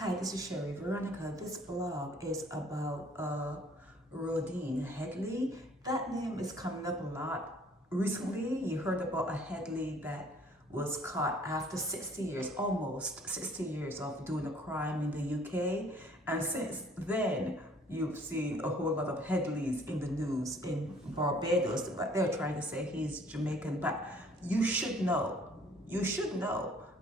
Hi, this is Sherry Veronica. This blog is about Rhodine Headley. That name is coming up a lot recently. You heard about a Headley that was caught after 60 years, almost 60 years of doing a crime in the UK. And since then, you've seen a whole lot of Headleys in the news in Barbados, but they're trying to say he's Jamaican. But you should know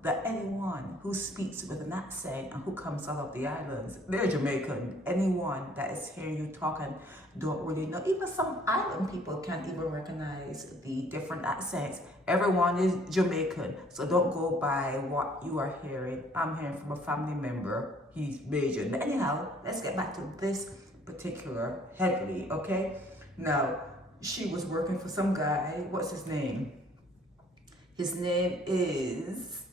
that anyone who speaks with an accent and who comes out of the islands, they're Jamaican. Anyone that is hearing you talking don't really know. Even some island people can't even recognize the different accents. Everyone is Jamaican, so don't go by what you are hearing. I'm hearing from a family member, he's Bajan. But anyhow, let's get back to this particular Headley, okay? Now, she was working for some guy. What's his name? His name is...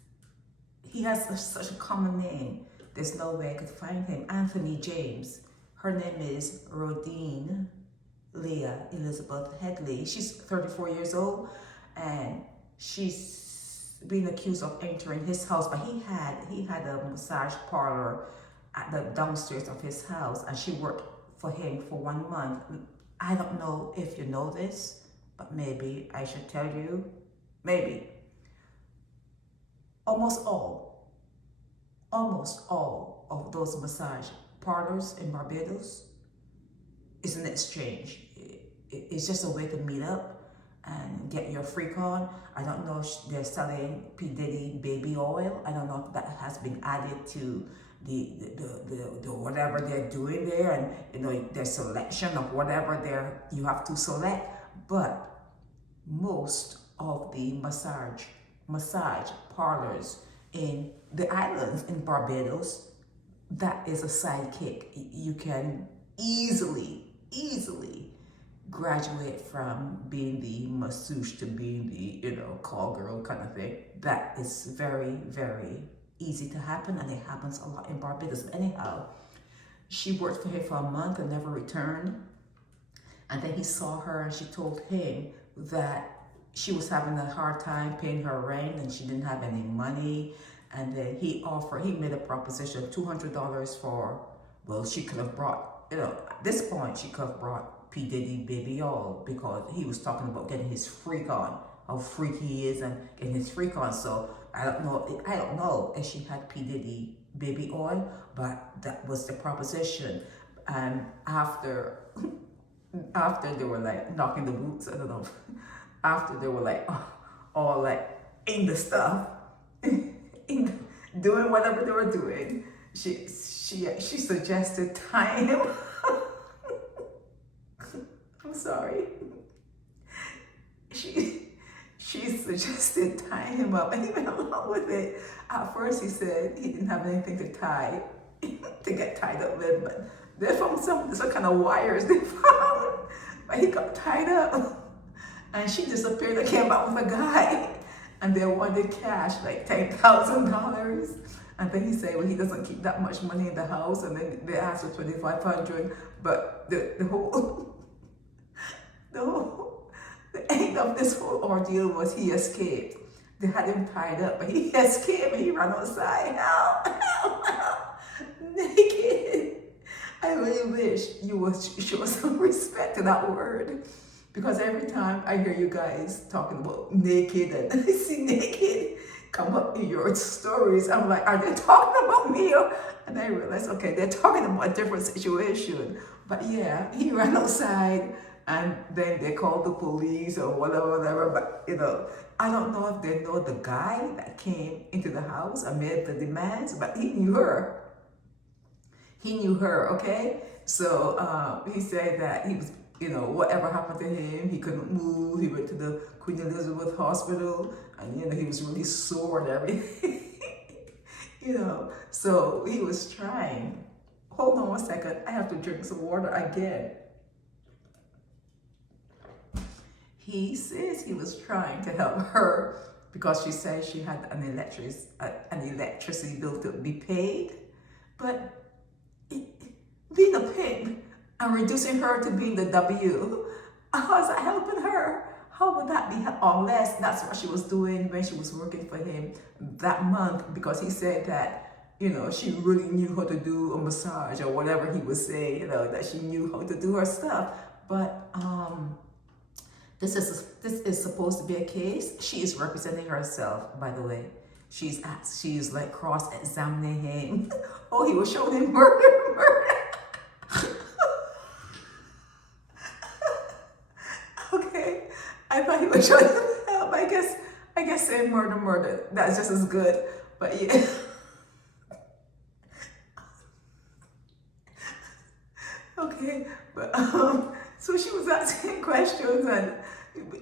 He has such a common name. There's no way I could find him. Anthony James. Her name is Rhodine Leia Elizabeth Headley. She's 34 years old, and she's been accused of entering his house. But he had a massage parlor at the downstairs of his house, and she worked for him for 1 month. I don't know if you know this, but maybe I should tell you. Maybe. Almost all of those massage parlors in Barbados is an exchange. It's just a way to meet up and get your freak on. I don't know if they're selling P. Diddy baby oil. I don't know if that has been added to the whatever they're doing there, and you know their selection of whatever you have to select. But most of the massage parlors in the islands in Barbados, that is a sidekick. You can easily graduate from being the masseuse to being the, call girl kind of thing. That is very, very easy to happen, and it happens a lot in Barbados. But anyhow, she worked for him for a month and never returned. And then he saw her and she told him that she was having a hard time paying her rent and she didn't have any money. And then he made a proposition of $200 for, well, she could have brought, at this point, she could have brought P. Diddy baby oil, because he was talking about getting his freak on, how freaky he is and getting his freak on. So I don't know if she had P. Diddy baby oil, but that was the proposition. And after they were like knocking the boots, I don't know, after they were like all like in the stuff, doing whatever they were doing, she suggested tying him. I'm sorry. She suggested tying him up, and he went along with it. At first, he said he didn't have anything to get tied up with, but they found some kind of wires they found, but he got tied up. And she disappeared and came back with a guy. And they wanted cash, like $10,000. And then he said, well, he doesn't keep that much money in the house. And then they asked for $2,500. But the end of this whole ordeal was he escaped. They had him tied up, but he escaped and he ran outside. Help, naked. I really wish you would show some respect to that word. Because every time I hear you guys talking about naked and I see naked come up in your stories, I'm like, are they talking about me? And I realize, okay, they're talking about a different situation. But yeah, he ran outside and then they called the police or whatever. But, I don't know if they know the guy that came into the house and made the demands, but he knew her. Okay? So he said that he was, whatever happened to him, he couldn't move. He went to the Queen Elizabeth Hospital, and he was really sore and everything. So he was trying. Hold on 1 second, I have to drink some water again. He says he was trying to help her because she said she had an electricity bill to be paid, but being a pimp and reducing her to being the W, how is that helping her? How would that be? Unless that's what she was doing when she was working for him that month, because he said that you know, she really knew how to do a massage or whatever he was saying, you know, that she knew how to do her stuff. But this is supposed to be a case. She is representing herself, by the way. She's like cross-examining him. Oh, he was showing him murder. Okay, I thought he was showing him help. I guess saying murder. That's just as good. But yeah. Okay, but so she was asking questions, and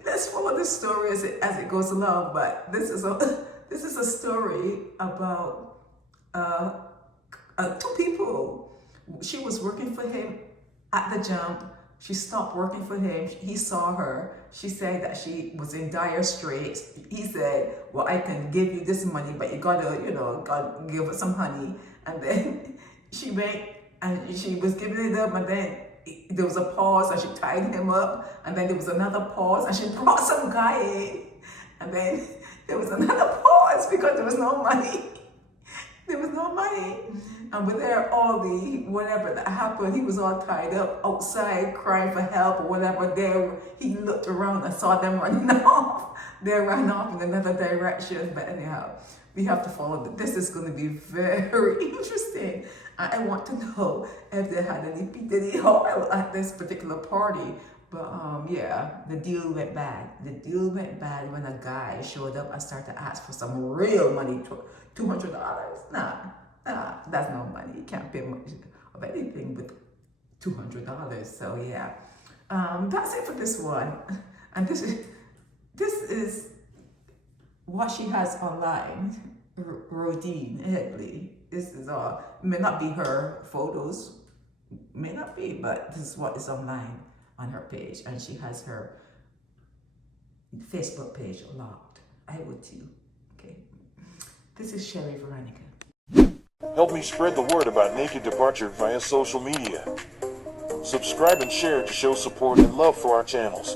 let's follow the story as it goes along. But this is a story about two people. She was working for him at the jump. She stopped working for him. He saw her. She said that she was in dire straits. He said, "Well, I can give you this money, but you gotta give us some honey." And then she went and she was giving it up, and then there was a pause, and she tied him up, and then there was another pause, and she brought some guy in, and then there was another pause because there was no money. There was no money. And with there, all the whatever that happened, he was all tied up outside crying for help or whatever. There, he looked around and saw them running off. They ran off in another direction. But anyhow, we have to follow. This is going to be very interesting. I want to know if they had any P. Hall at this particular party. But yeah, the deal went bad. The deal went bad when a guy showed up and started to ask for some real money, $200. Nah, that's no money. You can't pay much of anything with $200. So yeah, that's it for this one. And this is what she has online. Rhodine Headley. This is all. It may not be her photos, may not be, but this is what is online on her page, and she has her Facebook page locked. I would too. Okay. This is Sherry Veronica. Help me spread the word about Naked Departure via social media. Subscribe and share to show support and love for our channels.